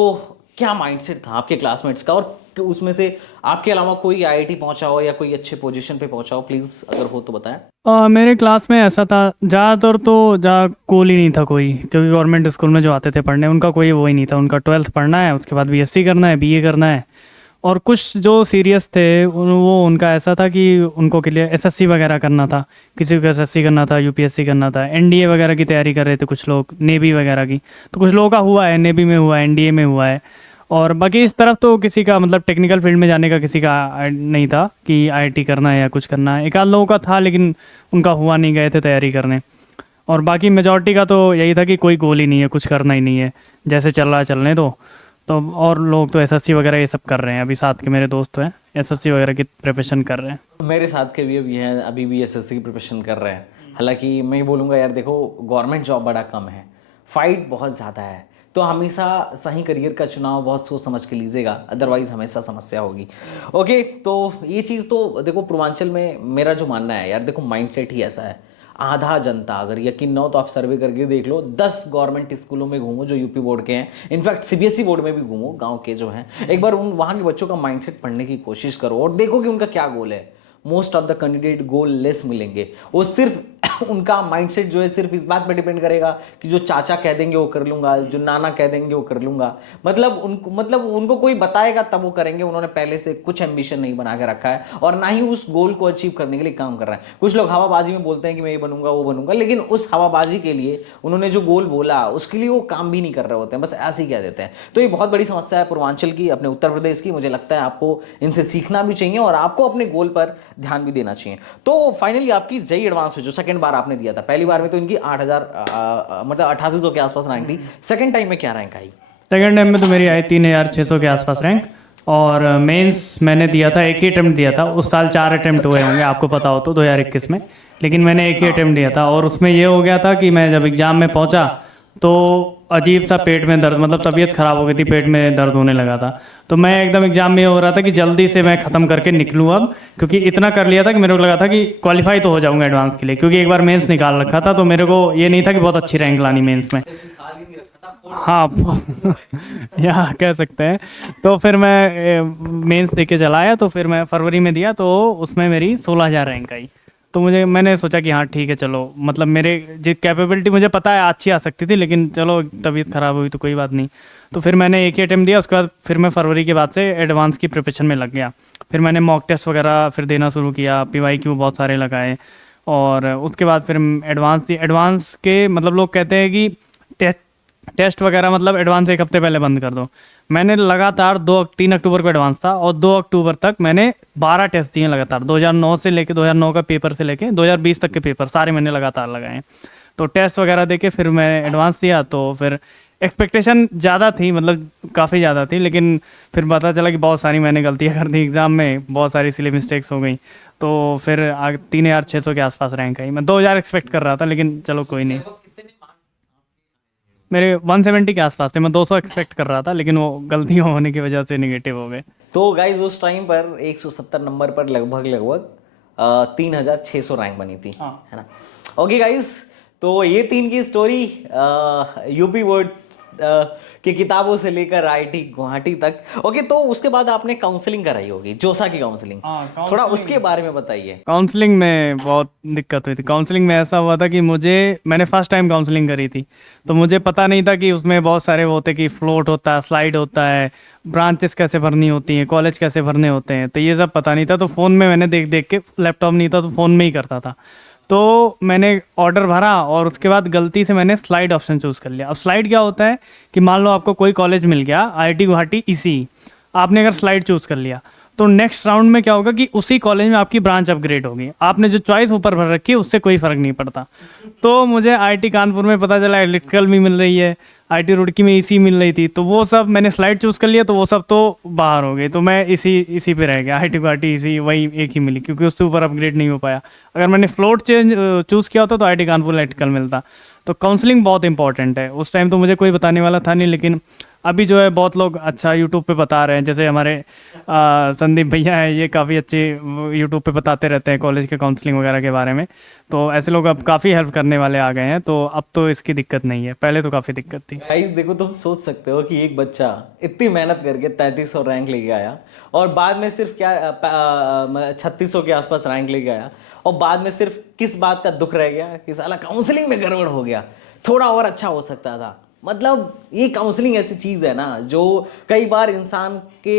क्या माइंडसेट था आपके क्लासमेट्स का, और उसमें से आपके अलावा कोई आईआईटी पहुंचा हो या कोई अच्छे पोजीशन पे पहुंचा हो? प्लीज़ अगर हो तो बताएं। मेरे क्लास में ऐसा था, ज़्यादातर तो कोल ही नहीं था कोई, क्योंकि गवर्नमेंट स्कूल में जो आते थे पढ़ने उनका कोई वो ही नहीं था। उनका 12th पढ़ना है, उसके बाद बीएससी करना है, बीए करना है। और कुछ जो सीरियस थे वो उनका ऐसा था कि उनको के लिए एसएससी वगैरह करना था, किसी को एसएससी करना था, यूपीएससी करना था, एनडीए वगैरह की तैयारी कर रहे थे कुछ लोग, नेवी वगैरह की। तो कुछ लोगों का हुआ है, नेवी में हुआ है, एनडीए में हुआ है। और बाकी इस तरफ तो किसी का मतलब टेक्निकल फील्ड में जाने का किसी का नहीं था कि आईआईटी करना है या कुछ करना है। एक आध लोगों का था, लेकिन उनका हुआ नहीं, गए थे तैयारी करने। और बाकी मेजॉरिटी का तो यही था कि कोई गोल ही नहीं है, कुछ करना ही नहीं है, जैसे चल रहा है चलने दो। तो और लोग तो एसएससी वगैरह ये सब कर रहे हैं। अभी साथ के मेरे दोस्त हैं एसएससी वगैरह की प्रिपरेशन कर रहे हैं। मेरे साथ के भी अभी हैं, अभी भी एसएससी की प्रिपरेशन कर रहे हैं। हालांकि मैं बोलूँगा यार, देखो गवर्नमेंट जॉब बड़ा कम है, फाइट बहुत ज़्यादा है। तो हमेशा सही करियर का चुनाव बहुत सोच समझ के लीजिएगा, अदरवाइज हमेशा समस्या होगी। ओके, तो ये चीज़ तो देखो पूर्वांचल में मेरा जो मानना है यार, देखो माइंडसेट ही ऐसा है। आधा जनता, अगर यकीन ना हो तो आप सर्वे करके देख लो, 10 गवर्नमेंट स्कूलों में घूमो जो यूपी बोर्ड के हैं, इनफैक्ट सीबीएसई बोर्ड में भी घूमो, गांव के जो हैं, एक बार उन वहाँ के बच्चों का माइंडसेट पढ़ने की कोशिश करो और देखो कि उनका क्या गोल है। Most of the candidate goal less मिलेंगे। वो सिर्फ उनका माइंडसेट जो है सिर्फ इस बात पे डिपेंड करेगा कि जो चाचा कह देंगे वो कर लूंगा, जो नाना कह देंगे वो कर लूंगा। मतलब उनको कोई बताएगा तब वो करेंगे। उन्होंने पहले से कुछ एम्बिशन नहीं बना के रखा है और ना ही उस गोल को अचीव करने के लिए काम कर रहा है। कुछ लोग हवाबाजी में बोलते हैं कि मैं ये बनूंगा वो बनूंगा, लेकिन उस हवाबाजी के लिए उन्होंने जो गोल बोला उसके लिए वो काम भी नहीं कर रहे होते हैं, बस ऐसे ही कह देते हैं। तो ये बहुत बड़ी समस्या है पूर्वांचल की, अपने उत्तर प्रदेश की। मुझे लगता है आपको इनसे सीखना भी चाहिए और आपको अपने गोल पर ध्यान भी देना चाहिए। तो फाइनली आपकी जेईई एडवांस में जो सेकंड बार आपने दिया था, पहली बार में तो इनकी 8000 मतलब 8800 के आसपास रैंक थी, सेकंड टाइम में क्या रैंक आई? सेकंड टाइम में तो मेरी आई 3600 के आसपास रैंक। और मेंस मैंने दिया था, एक ही अटेम्प्ट दिया था। उस साल 4 अटेम्प्ट हुए होंगे आपको पता हो तो 2021 में, लेकिन मैंने एक ही अटेम्प्ट दिया था। और उसमें ये हो गया था कि मैं जब एग्ज़ाम में पहुंचा तो अजीब सा पेट में दर्द, मतलब तबीयत ख़राब हो गई थी, पेट में दर्द होने लगा था। तो मैं एकदम एग्जाम में हो रहा था कि जल्दी से मैं ख़त्म करके निकलूँ अब, क्योंकि इतना कर लिया था कि मेरे को लगा था कि क्वालिफाई तो हो जाऊंगा एडवांस के लिए, क्योंकि एक बार मेंस निकाल रखा था। तो मेरे को ये नहीं था कि बहुत अच्छी रैंक लानी मेंस में, हाँ या कह सकते हैं। तो फिर मैं मेंस दे के चला आया। तो फिर मैं फरवरी में दिया तो उसमें मेरी 16000 रैंक आई। तो मैंने सोचा कि हाँ ठीक है, चलो मतलब मेरे जो कैपेबिलिटी मुझे पता है अच्छी आ सकती थी, लेकिन चलो तबीयत ख़राब हुई तो कोई बात नहीं। तो फिर मैंने एक ही अटेम्प्ट दिया। उसके बाद फिर मैं फरवरी के बाद से एडवांस की प्रिपरेशन में लग गया। फिर मैंने मॉक टेस्ट वगैरह फिर देना शुरू किया, PYQ बहुत सारे लगाए। और उसके बाद फिर एडवांस के मतलब लोग कहते हैं कि टेस्ट वगैरह मतलब एडवांस एक हफ्ते पहले बंद कर दो। मैंने लगातार 3 अक्टूबर को एडवांस था और 2 अक्टूबर तक मैंने 12 टेस्ट दिए लगातार, 2009 से लेके 2009 का पेपर से लेके 2020 तक के पेपर सारे मैंने लगातार लगाए हैं। तो टेस्ट वगैरह देके फिर मैंने एडवांस दिया, तो फिर एक्सपेक्टेशन ज़्यादा थी, मतलब काफ़ी ज़्यादा थी, लेकिन फिर पता चला कि बहुत सारी मैंने गलतियाँ कर दी एग्ज़ाम में, बहुत सारी सिली मिस्टेक्स हो गई। तो फिर 3600 के आसपास रैंक आई। मैं 2000 एक्सपेक्ट कर रहा था, लेकिन चलो कोई नहीं। मेरे 170 के आसपास थे, मैं 200 एक्सपेक्ट कर रहा था, लेकिन वो गलतियाँ होने की वजह से निगेटिव हो गए। तो गाइज उस टाइम पर 170 नंबर पर लगभग 3600 रैंक बनी थी, है ना। ओके गाइज, तो ये 3 की स्टोरी यूपी बोर्ड की किताबों से लेकर आईआईटी गुवाहाटी तक। ओके, तो उसके बाद आपने काउंसलिंग कराई होगी, जोसा की काउंसलिंग, थोड़ा उसके बारे में बताइए। काउंसलिंग में बहुत दिक्कत हुई थी। काउंसलिंग में ऐसा हुआ था कि मैंने फर्स्ट टाइम काउंसलिंग करी थी, तो मुझे पता नहीं था कि उसमें बहुत सारे वो होते कि फ्लोट होता है, स्लाइड होता है, ब्रांचेस कैसे भरनी होती हैं, कॉलेज कैसे भरने होते हैं, तो ये सब पता नहीं था। तो फ़ोन में मैंने देख देख के, लैपटॉप नहीं था तो फ़ोन में ही करता था। तो मैंने ऑर्डर भरा और उसके बाद गलती से मैंने स्लाइड ऑप्शन चूज़ कर लिया। अब स्लाइड क्या होता है कि मान लो आपको कोई कॉलेज मिल गया, आईआईटी गुवाहाटी इसी, आपने अगर स्लाइड चूज़ कर लिया तो नेक्स्ट राउंड में क्या होगा कि उसी कॉलेज में आपकी ब्रांच अपग्रेड होगी। आपने जो चॉइस ऊपर भर रखी है उससे कोई फ़र्क नहीं पड़ता। तो मुझे आईआईटी कानपुर में पता चला इलेक्ट्रिकल भी मिल रही है, आईआईटी रुड़की में इसी मिल रही थी, तो वो सब मैंने स्लाइड चूज़ कर लिया, तो वो सब तो बाहर हो गई। तो मैं इसी पे रह गया, आईआईटी गुवाहाटी इसी, वही एक ही मिली, क्योंकि उससे ऊपर अपग्रेड नहीं हो पाया। अगर मैंने फ्लोट चूज़ किया होता तो आईआईटी कानपुर इलेक्ट्रिकल मिलता। तो काउंसलिंग बहुत इंपॉर्टेंट है। उस टाइम तो मुझे कोई बताने वाला था नहीं, लेकिन अभी जो है बहुत लोग अच्छा यूट्यूब पे बता रहे हैं, जैसे हमारे संदीप भैया हैं, ये काफ़ी अच्छे यूट्यूब पे बताते रहते हैं कॉलेज के काउंसलिंग वगैरह के बारे में। तो ऐसे लोग अब काफ़ी हेल्प करने वाले आ गए हैं, तो अब तो इसकी दिक्कत नहीं है, पहले तो काफ़ी दिक्कत थी। गाइस देखो, तुम सोच सकते हो कि एक बच्चा इतनी मेहनत करके 3300 रैंक लेके आया और बाद में सिर्फ क्या 3600 के आसपास रैंक लेके आया, और बाद में सिर्फ किस बात का दुख रह गया कि साला काउंसलिंग में गड़बड़ हो गया, थोड़ा और अच्छा हो सकता था। मतलब ये काउंसलिंग ऐसी चीज़ है ना जो कई बार इंसान के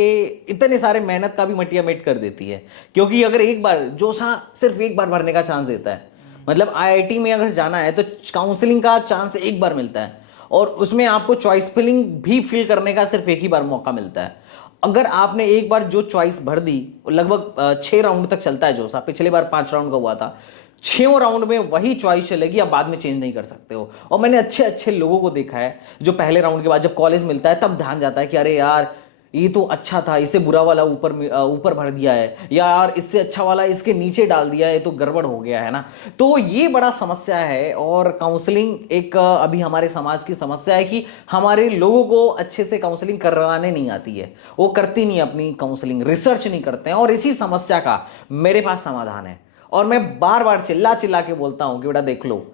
इतने सारे मेहनत का भी मटिया मेट कर देती है। क्योंकि अगर एक बार जोसा सिर्फ एक बार भरने का चांस देता है, मतलब आईआईटी में अगर जाना है तो काउंसलिंग का चांस एक बार मिलता है, और उसमें आपको चॉइस फिलिंग भी फिल करने का सिर्फ एक ही बार मौका मिलता है। अगर आपने एक बार जो चॉइस भर दी, लगभग 6 राउंड तक चलता है जोसा, पिछली बार 5 राउंड का हुआ था, 6 राउंड में वही चॉइस चलेगी, आप बाद में चेंज नहीं कर सकते हो। और मैंने अच्छे अच्छे लोगों को देखा है जो पहले राउंड के बाद जब कॉलेज मिलता है तब ध्यान जाता है कि अरे यार ये तो अच्छा था, इसे बुरा वाला ऊपर भर दिया है, या यार इससे अच्छा वाला इसके नीचे डाल दिया है, तो गड़बड़ हो गया है ना। तो ये बड़ा समस्या है, और काउंसलिंग एक अभी हमारे समाज की समस्या है कि हमारे लोगों को अच्छे से काउंसलिंग करवाने नहीं आती है, वो करती नहीं अपनी काउंसलिंग, रिसर्च नहीं करते हैं। और इसी समस्या का मेरे पास समाधान है, और मैं बार बार चिल्ला चिल्ला के बोलता हूं कि बेटा देख लो,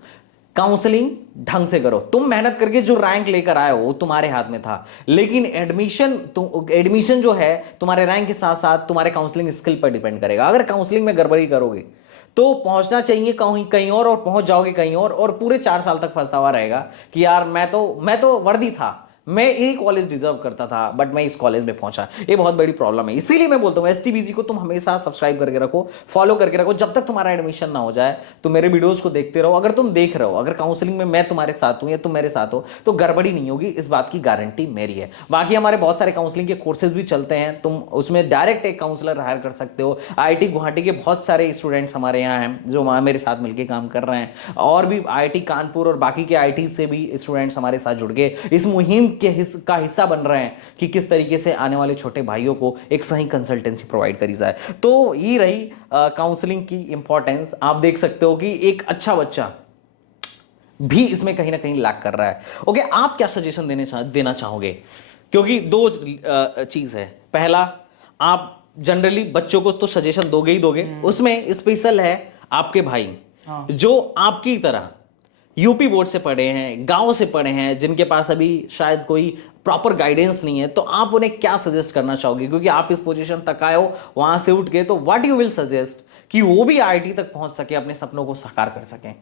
काउंसलिंग ढंग से करो। तुम मेहनत करके जो रैंक लेकर आए हो वो तुम्हारे हाथ में था, लेकिन एडमिशन जो है तुम्हारे रैंक के साथ साथ तुम्हारे काउंसलिंग स्किल पर डिपेंड करेगा। अगर काउंसलिंग में गड़बड़ी करोगे तो पहुंचना चाहिए कहीं और पहुंच जाओगे कहीं और पूरे 4 साल तक पछतावा रहेगा कि यार मैं तो वर्दी था, मैं यही कॉलेज डिजर्व करता था, बट मैं इस कॉलेज में पहुंचा। ये बहुत बड़ी प्रॉब्लम है। इसीलिए मैं बोलता हूं एसटीबीजी को तुम हमेशा सब्सक्राइब करके रखो, फॉलो करके रखो, जब तक तुम्हारा एडमिशन ना हो जाए। तो मेरे वीडियोस को देखते रहो। अगर तुम देख रहे हो, अगर काउंसलिंग में मैं तुम्हारे साथ हूं या तुम मेरे साथ हो, तो गड़बड़ी नहीं होगी, इस बात की गारंटी मेरी है। बाकी हमारे बहुत सारे काउंसलिंग के कोर्सेज भी चलते हैं, तुम उसमें डायरेक्ट एक काउंसलर हायर कर सकते हो। आईआईटी गुवाहाटी के बहुत सारे स्टूडेंट्स हमारे यहाँ हैं जो मेरे साथ मिलकर काम कर रहे हैं, और भी आईआईटी कानपुर और बाकी के आईआईटी से भी स्टूडेंट्स हमारे साथ जुड़ गए, इस मुहिम के हिस्सा बन रहे हैं कि किस तरीके से आने वाले छोटे भाइयों को एक सही कंसल्टेंसी प्रोवाइड करी जाए। तो ये रही काउंसलिंग की इंपॉर्टेंस। आप देख सकते हो कि एक अच्छा बच्चा भी इसमें कहीं ना कहीं लैक कर रहा है। ओके, आप क्या सजेशन देना चाहोगे? क्योंकि 2 चीज है। पहला, आप जनरली बच्चों को तो सजेशन दोगे ही दोगे, उसमें स्पेशल है आपके भाई जो आपकी तरह यूपी बोर्ड से पढ़े हैं, गांव से पढ़े हैं, जिनके पास अभी शायद कोई प्रॉपर गाइडेंस नहीं है। तो आप उन्हें क्या सजेस्ट करना चाहोगे? क्योंकि आप इस पोजीशन तक आए हो वहां से उठ के, तो व्हाट यू विल सजेस्ट कि वो भी आईआईटी तक पहुंच सके, अपने सपनों को साकार कर सकें?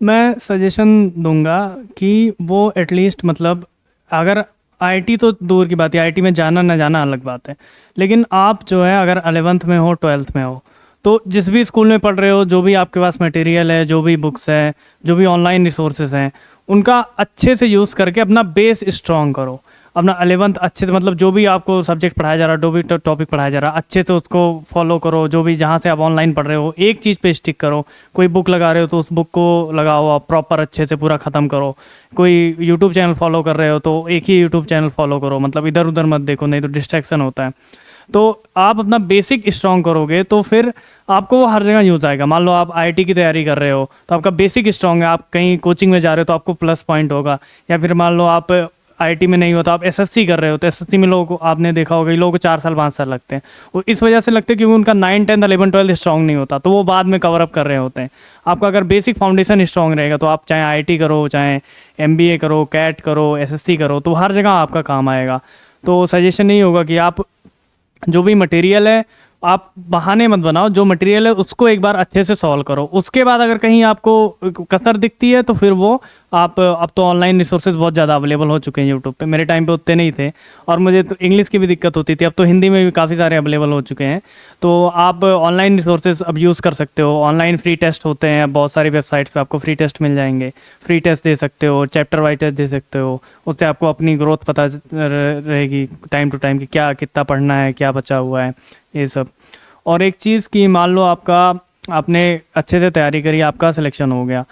मैं सजेशन दूंगा कि वो एटलीस्ट, मतलब अगर आईआईटी तो दूर की बात है, आईआईटी में जाना ना जाना अलग बात है, लेकिन आप जो है अगर 11th में हो, 12th में हो, तो जिस भी स्कूल में पढ़ रहे हो, जो भी आपके पास मटेरियल है, जो भी बुक्स है, जो भी ऑनलाइन रिसोर्सेज हैं, उनका अच्छे से यूज़ करके अपना बेस स्ट्रॉन्ग करो। अपना 11th अच्छे से, मतलब जो भी आपको सब्जेक्ट पढ़ाया जा रहा है, जो भी टॉपिक पढ़ाया जा रहा है, अच्छे से उसको फॉलो करो। जो भी जहाँ से आप ऑनलाइन पढ़ रहे हो, एक चीज़ पे स्टिक करो। कोई बुक लगा रहे हो तो उस बुक को लगाओ, आप प्रॉपर अच्छे से पूरा ख़त्म करो। कोई यूट्यूब चैनल फॉलो कर रहे हो तो एक ही यूट्यूब चैनल फॉलो करो, मतलब इधर उधर मत देखो, नहीं तो डिस्ट्रैक्शन होता है। तो आप अपना बेसिक स्ट्रॉन्ग करोगे तो फिर आपको वो हर जगह यूज़ आएगा। मान लो आप आईआईटी की तैयारी कर रहे हो तो आपका बेसिक स्ट्रॉन्ग है, आप कहीं कोचिंग में जा रहे हो तो आपको प्लस पॉइंट होगा। या फिर मान लो आप आईआईटी में नहीं हो तो आप एसएससी कर रहे हो तो एसएससी में लोगों को आपने देखा होगा, लोगों को 4 साल 5 साल लगते हैं। वो इस वजह से लगते हैं क्योंकि उनका 9, 10, 11, 12 स्ट्रॉन्ग नहीं होता, तो वो बाद में कवर अप कर रहे होते हैं। आपका अगर बेसिक फाउंडेशन स्ट्रॉन्ग रहेगा तो आप चाहे आईआईटी करो, चाहे एमबीए करो, कैट करो, एसएससी करो, तो हर जगह आपका काम आएगा। तो सजेशन नहीं होगा कि आप जो भी मटेरियल है आप बहाने मत बनाओ, जो मटेरियल है उसको एक बार अच्छे से सॉल्व करो। उसके बाद अगर कहीं आपको कसर दिखती है तो फिर वो आप, अब तो ऑनलाइन रिसोर्सेज बहुत ज़्यादा अवेलेबल हो चुके हैं यूट्यूब पे, मेरे टाइम पे उतने नहीं थे और मुझे तो इंग्लिश की भी दिक्कत होती थी। अब तो हिंदी में भी काफ़ी सारे अवेलेबल हो चुके हैं, तो आप ऑनलाइन रिसोर्सेज अब यूज़ कर सकते हो। ऑनलाइन फ्री टेस्ट होते हैं, बहुत सारी वेबसाइट्स पे आपको फ्री टेस्ट मिल जाएंगे, फ्री टेस्ट दे सकते हो, चैप्टर वाइज टेस्ट दे सकते हो। उससे आपको अपनी ग्रोथ पता रहेगी टाइम टू टाइम कि क्या कितना पढ़ना है, क्या बचा हुआ है, ये सब। और एक चीज़ कि मान लो आपने अच्छे से तैयारी करी, आपका सिलेक्शन हो गया,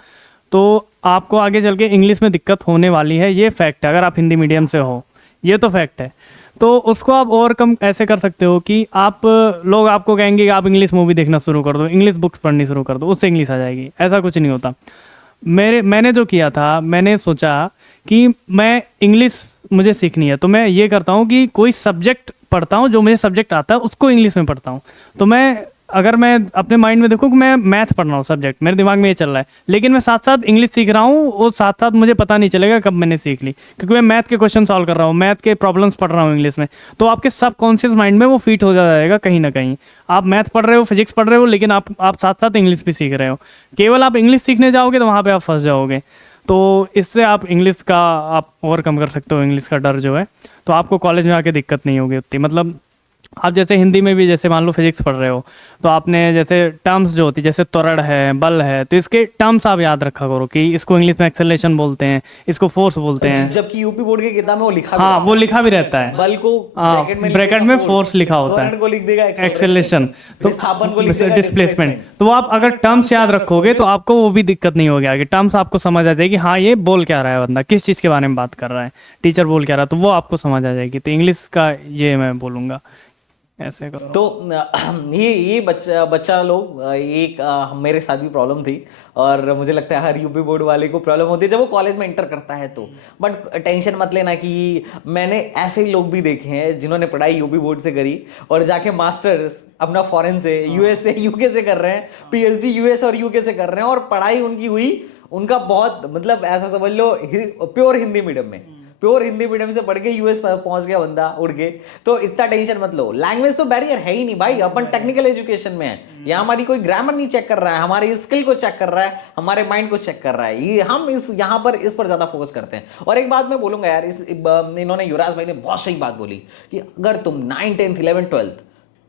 तो आपको आगे चल के इंग्लिश में दिक्कत होने वाली है, ये फैक्ट है। अगर आप हिंदी मीडियम से हो, ये तो फैक्ट है। तो उसको आप ओवरकम ऐसे कर सकते हो कि लोग आपको कहेंगे कि आप इंग्लिश मूवी देखना शुरू कर दो, इंग्लिश बुक्स पढ़नी शुरू कर दो, उससे इंग्लिश आ जाएगी। ऐसा कुछ नहीं होता। मैंने जो किया था, मैंने सोचा कि मैं इंग्लिश मुझे सीखनी है, तो मैं ये करता हूँ कि कोई सब्जेक्ट पढ़ता हूँ, जो मुझे सब्जेक्ट आता है उसको इंग्लिश में पढ़ता हूँ। तो अगर मैं अपने माइंड में देखूँ कि मैं मैथ पढ़ रहा हूँ, सब्जेक्ट मेरे दिमाग में ये चल रहा है, लेकिन मैं साथ साथ इंग्लिश सीख रहा हूँ, और साथ साथ मुझे पता नहीं चलेगा कब मैंने सीख ली, क्योंकि मैं मैथ के क्वेश्चन सॉल्व कर रहा हूँ, मैथ के प्रॉब्लम्स पढ़ रहा हूँ इंग्लिश में। तो आपके सबकॉन्शियस माइंड में वो फिट हो जाएगा कहीं ना कहीं। आप मैथ पढ़ रहे हो, फिजिक्स पढ़ रहे हो, लेकिन आप साथ साथ इंग्लिश भी सीख रहे हो। केवल आप इंग्लिश सीखने जाओगे तो वहाँ पर आप फंस जाओगे। तो इससे आप इंग्लिश का आप ओवरकम कर सकते हो, इंग्लिश का डर जो है। तो आपको कॉलेज में आके दिक्कत नहीं होगी उतनी। मतलब आप जैसे हिंदी में भी, जैसे मान लो फिजिक्स पढ़ रहे हो, तो आपने जैसे टर्म्स जो होती है, जैसे त्वरण है, बल है, तो इसके टर्म्स आप याद रखा करो कि इसको इंग्लिश में एक्सेलरेशन बोलते हैं, इसको फोर्स बोलते हैं। जबकि यूपी बोर्ड की किताब में वो लिखा हाँ, वो लिखा भी रहता है, बल को ब्रैकेट में फोर्स लिखा होता है, त्वरण को लिख देगा एक्सेलरेशन, तो विस्थापन को लिख देगा डिस्प्लेसमेंट। तो आप अगर टर्म्स याद रखोगे तो आपको वो भी दिक्कत नहीं होगी आगे। टर्म्स आपको समझ आ जाएगी, हाँ ये बोल क्या रहा है बंदा, किस चीज़ के बारे में बात कर रहा है, टीचर बोल क्या रहा है, तो वो आपको समझ आ जाएगी। तो इंग्लिश का ये मैं बोलूँगा, ऐसे करो। तो ये बच्चा लोग एक मेरे साथ भी प्रॉब्लम थी, और मुझे लगता है हर यूपी बोर्ड वाले को प्रॉब्लम होती है जब वो कॉलेज में इंटर करता है तो। बट टेंशन मत लेना कि मैंने ऐसे ही लोग भी देखे हैं जिन्होंने पढ़ाई यूपी बोर्ड से करी और जाके मास्टर्स अपना फॉरेन से, यूएस से, यूके से कर रहे हैं, पीएचडी यूएस और यूके से कर रहे हैं, और पढ़ाई उनकी हुई, उनका बहुत, मतलब ऐसा समझ लो प्योर हिंदी मीडियम में, प्योर हिंदी मीडियम से पढ़ के यूएस पहुंच गया बंदा उड़ के। तो इतना टेंशन मत लो, लैंग्वेज तो बैरियर है ही नहीं भाई, अपन टेक्निकल एजुकेशन में है। यहाँ हमारी कोई ग्रामर नहीं चेक कर रहा है, हमारी स्किल को चेक कर रहा है, हमारे माइंड को चेक कर रहा है। ये हम यहाँ पर इस पर ज्यादा फोकस करते हैं। और एक बात मैं बोलूंगा यार, इन्होंने युवराज भाई ने बहुत सही बात बोली कि अगर तुम 9, 10, 11, 12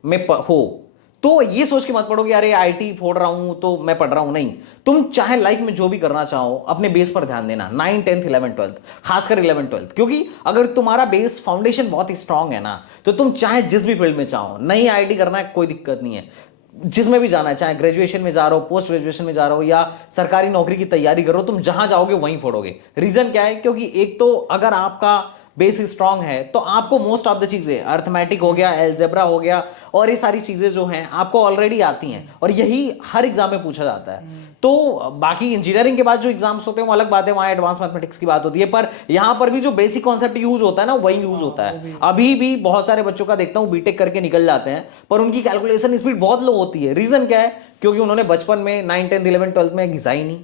में हो तो ये सोच के मत पढ़ो कि अरे आईटी फोड़ रहा हूं तो मैं पढ़ रहा हूं। नहीं, तुम चाहे लाइफ में जो भी करना चाहो अपने बेस पर ध्यान देना, 9, 10, 11, 12, खासकर 11, 12, क्योंकि अगर तुम्हारा बेस फाउंडेशन बहुत ही स्ट्रांग है ना, तो तुम चाहे जिस भी फील्ड में चाहो, नहीं आईटी करना है कोई दिक्कत नहीं है, जिसमें भी जाना है, चाहे ग्रेजुएशन में जा रहे हो, पोस्ट ग्रेजुएशन में जा रहे हो, या सरकारी नौकरी की तैयारी करो, तुम जहां जाओगे वहीं फोड़ोगे। रीजन क्या है? क्योंकि एक तो अगर आपका बेस स्ट्रांग है तो आपको मोस्ट ऑफ द चीजें, अर्थमेटिक हो गया, एल्जेब्रा हो गया, और ये सारी चीजें जो हैं आपको ऑलरेडी आती हैं, और यही हर एग्जाम में पूछा जाता है। तो बाकी इंजीनियरिंग के बाद जो एग्जाम्स होते हैं वो अलग बात है, वहां एडवांस मैथमेटिक्स की बात होती है, पर यहां पर भी जो बेसिक कॉन्सेप्ट यूज होता है ना वही यूज होता है। अभी भी बहुत सारे बच्चों का देखता हूं बीटेक करके निकल जाते हैं, पर उनकी कैलकुलेशन स्पीड बहुत लो होती है। रीजन क्या है? क्योंकि उन्होंने बचपन में 9, 10, 11, 12 में घिसाई नहीं,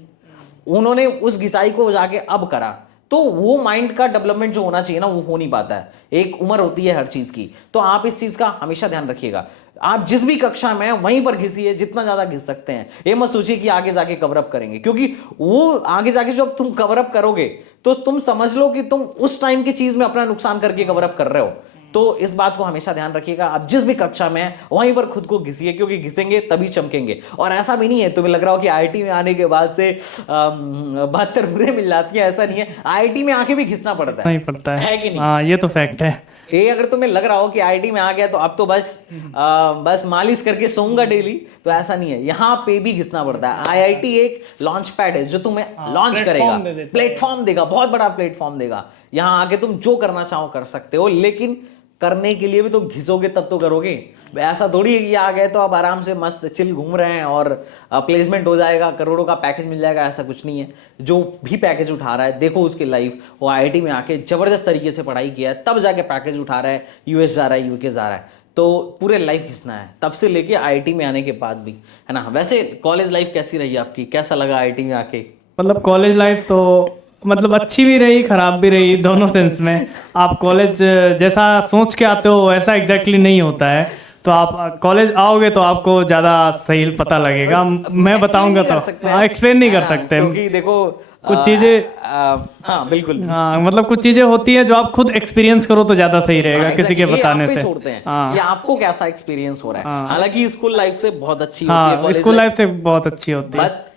उन्होंने उस घिसाई को जाके अब करा, तो वो माइंड का डेवलपमेंट जो होना चाहिए ना वो हो नहीं पाता है। एक उम्र होती है हर चीज की, तो आप इस चीज का हमेशा ध्यान रखिएगा। आप जिस भी कक्षा में वहीं पर घिसिए, जितना ज्यादा घिस सकते हैं। ये मत सोचिए कि आगे जाके कवर अप करेंगे, क्योंकि वो आगे जाके जब तुम कवर अप करोगे तो तुम समझ लो कि तुम उस टाइम की चीज में अपना नुकसान करके कवर अप कर रहे हो। तो इस बात को हमेशा ध्यान रखिएगा, आप जिस भी कक्षा में हैं वहीं पर खुद को घिसिए, क्योंकि घिसेंगे तभी चमकेंगे। और ऐसा भी नहीं है तुम्हें लग रहा हो कि आईआईटी में आने के बाद से 72 बुरे मिल जाती है, ऐसा नहीं है, आईआईटी में आके भी घिसना पड़ता नहीं पड़ता है कि नहीं? हाँ, ये तो फैक्ट है। ये अगर तुम्हें लग रहा हो कि आईआईटी में आ गया तो अब तो बस मालिश करके सोऊंगा डेली, तो ऐसा नहीं है, यहाँ पे भी घिसना पड़ता है। आईआईटी एक लॉन्च पैड है जो तुम्हें लॉन्च करेगा, प्लेटफॉर्म देगा, बहुत बड़ा प्लेटफॉर्म देगा। यहाँ आके तुम जो करना चाहो कर सकते हो, लेकिन करने के लिए भी तो घिसोगे तब तो करोगे। ऐसा थोड़ी है कि आ गए तो अब आराम से मस्त चिल घूम रहे हैं और प्लेसमेंट हो जाएगा, करोड़ों का पैकेज मिल जाएगा, ऐसा कुछ नहीं है। जो भी पैकेज उठा रहा है, देखो उसकी लाइफ, वो आईआईटी में आके जबरदस्त तरीके से पढ़ाई किया है, तब जाके पैकेज उठा रहा है, यूएस जा रहा है, यूके जा रहा है। तो पूरे लाइफ घिसना है, तब से लेके आईआईटी में आने के बाद भी, है ना। वैसे कॉलेज लाइफ कैसी रही आपकी, कैसा लगा आईआईटी में आके? मतलब कॉलेज लाइफ तो मतलब अच्छी भी रही, खराब भी रही, दोनों सेंस में। आप कॉलेज जैसा सोच के आते हो वैसा एग्जैक्टली नहीं होता है, तो आप कॉलेज आओगे तो आपको ज़्यादा सही पता लगेगा। मैं बताऊंगा तो एक्सप्लेन नहीं कर सकते, क्योंकि देखो कुछ चीज़ें, हाँ बिल्कुल, हाँ मतलब कुछ चीज़ें होती हैं जो आप खुद एक्सपीरियंस करो तो ज़्यादा सही रहेगा किसी के बताने से। छोड़ते हैं कि आपको कैसा एक्सपीरियंस हो रहा है। हालांकि स्कूल लाइफ से बहुत अच्छी होती हाँ, है, स्कूल लाइफ से बहुत अच्छी होती है, बट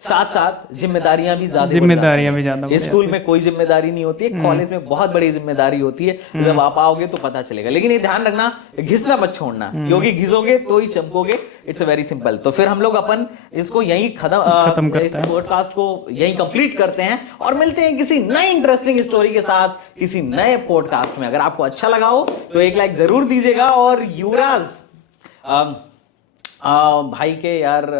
साथ साथ जिम्मेदारियां भी ज्यादा, जिम्मेदारियां भी ज्यादा। स्कूल में कोई जिम्मेदारी नहीं होती है, कॉलेज में बहुत बड़ी जिम्मेदारी होती है। जब आप आओगे तो पता चलेगा, लेकिन ये ध्यान रखना, घिसना मत छोड़ना, क्योंकि घिसोगे तो ही चमकोगे। It's very simple. तो फिर हम लोग अपन इसको यही खत्म इस पॉडकास्ट को यही कंप्लीट करते हैं और मिलते हैं किसी नए इंटरेस्टिंग स्टोरी के साथ किसी नए पॉडकास्ट में। अगर आपको अच्छा लगा हो तो एक लाइक जरूर दीजिएगा। और युवराज भाई के यार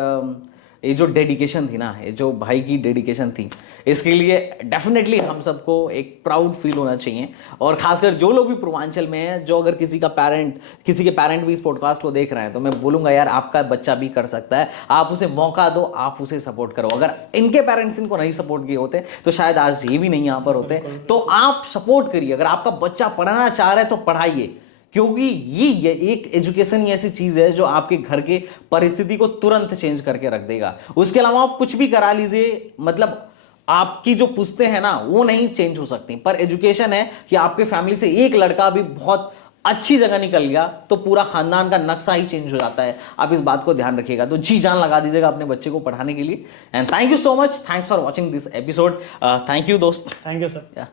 ये जो डेडिकेशन थी ना, ये जो भाई की डेडिकेशन थी, इसके लिए डेफिनेटली हम सबको एक प्राउड फील होना चाहिए। और खासकर जो लोग भी पूर्वांचल में हैं, जो अगर किसी के पेरेंट भी इस पॉडकास्ट को देख रहे हैं, तो मैं बोलूंगा यार आपका बच्चा भी कर सकता है, आप उसे मौका दो, आप उसे सपोर्ट करो। अगर इनके पेरेंट्स इनको नहीं सपोर्ट किए होते तो शायद आज ये भी नहीं यहाँ पर होते। तो आप सपोर्ट करिए, अगर आपका बच्चा पढ़ना चाह रहा है तो पढ़ाइए, क्योंकि ये एक एजुकेशन ही ऐसी चीज है जो आपके घर के परिस्थिति को तुरंत चेंज करके रख देगा। उसके अलावा आप कुछ भी करा लीजिए, मतलब आपकी जो पुश्तें हैं ना वो नहीं चेंज हो सकती, पर एजुकेशन है कि आपके फैमिली से एक लड़का भी बहुत अच्छी जगह निकल गया तो पूरा खानदान का नक्शा ही चेंज हो जाता है। आप इस बात को ध्यान रखिएगा, तो जी जान लगा दीजिएगा अपने बच्चे को पढ़ाने के लिए। And thank you so much, thanks for watching this episode. Thank you दोस्त, थैंक यू सर।